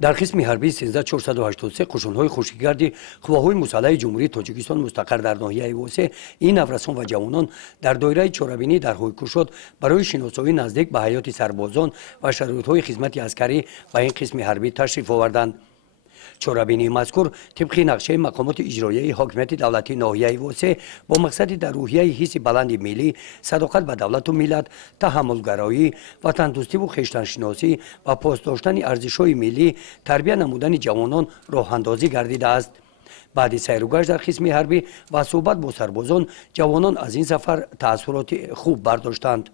дар қисми ҳарбии 13483 қушунҳои хушкигарди қувваҳои мусаллаҳи ҷумҳурии тоҷикистон мустақар дар ноҳияи восеъ ин наврасон ва ҷавонон дар доираи чорабинӣ дар ҳойкушод барои шиносоӣ наздик ба ҳаёти сарбозон ва шароитҳои хизмати аскарӣ ба ин қисми ҳарбӣ ташриф оварданд. чорабинии мазкур тибқи нақшаи мақомоти иҷроияи ҳокимияти давлатии ноҳияи восеъ бо мақсади дар рӯҳияи ҳисси баланди миллӣ, садоқат ба давлату миллат, таҳаммулгароӣ, ватандӯстиву хештаншиносӣ ва посдоштани арзишҳои миллӣ тарбия намудани ҷавонон роҳандозӣ гардидааст. баъди сайру гашт дар қисми ҳарбӣ ва суҳбат бо сарбозон ҷавонон аз ин сафар таассуроти хуб бардоштанд.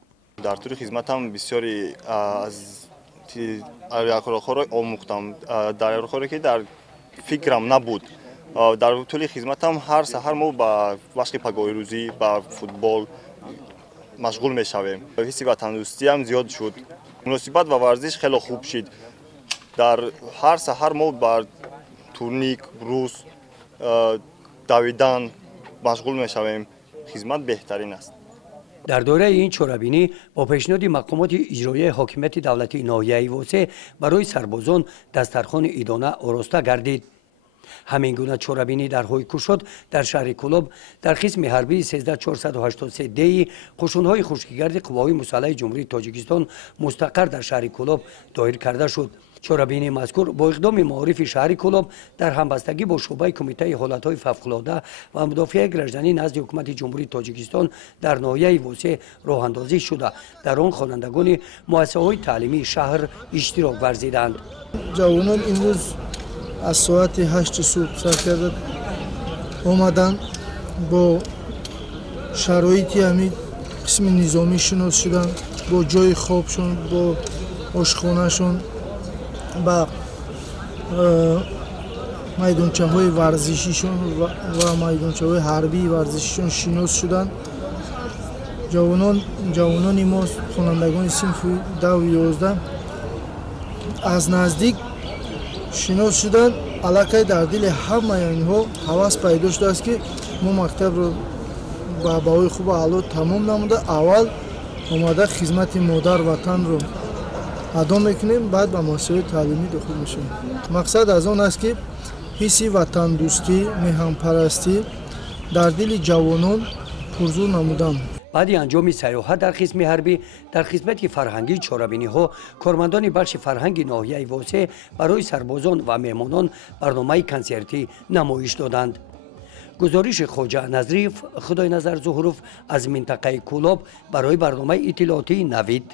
дар тӯри хизматам бисёри аз якрохоро омӯхтам, дар якрохоре ки дар фикрам набуд. дар тӯли хизматам ҳар саҳар мо ба машқи пагоҳирӯзӣ ба футбол машғул мешавем. ҳисси ватандӯстиам зиёд шуд. муносибат ва варзиш хело хуб шид. дар ҳар саҳар мо ба турник, брус, давидан машғул мешавем. хизмат беҳтарин аст. дар доираи ин чорабинӣ бо пешниҳоди мақомоти иҷроияи ҳокимияти давлатии ноҳияи восеъ барои сарбозон дастархони идона ороста гардид. ҳамин гуна чорабинӣ дар ҳойкушод дар шаҳри Кӯлоб дар қисми ҳарбии 13483 қушунҳои хушкигарди қувваҳои мусаллаҳи ҷумҳурии тоҷикистон мустақар дар шаҳри Кӯлоб доир карда шуд. чорабинии мазкур бо иқдоми маорифи шаҳри Кӯлоб дар ҳамбастагӣ бо шуъбаи кумитаи ҳолатҳои фавқулода ва мудофиаи гражданӣ назди ҳукумати ҷумҳурии тоҷикистон дар ноҳияи восеъ роҳандозӣ шуда дар он хонандагони муассисаҳои таълимии шаҳр иштирок варзиданд. ҷавонон имрӯз аз соати 8 субҳ сар карда омаданд, бо шароити ҳамин қисми низомӣ шинос шуданд, бо ҷои хобшон, бо ошхонашон, ба майдончаҳои варзишишон ва майдончаҳои ҳарбии варзишишон шинос шуданд. ҷавонони мо хонандагони синфи 10-11 аз наздик шинос шуданд. аллакай дар дили ҳамаи инҳо ҳавас пайдо шудааст ки мо мактабро ба баҳои хубу аъло тамом намуда аввал омада хизмати модар ватанро адо мекунем, баъд ба муассисаҳои таълимӣ дохил мешавем. мақсад аз он аст ки ҳисси ватандӯстӣ, меҳанпарастӣ дар дили ҷавонон пурзур намудам. баъди анҷоми сайёҳат дар қисми ҳарбӣ дар хизмати фарҳангии чорабиниҳо кормандони бахши фарҳанги ноҳияи восеъ барои сарбозон ва меҳмонон барномаи консертӣ намоиш доданд. гузориши хоҷа Назриев, Худойназар Зуҳуров аз минтақаи Кӯлоб барои барномаи иттилоотии Навид.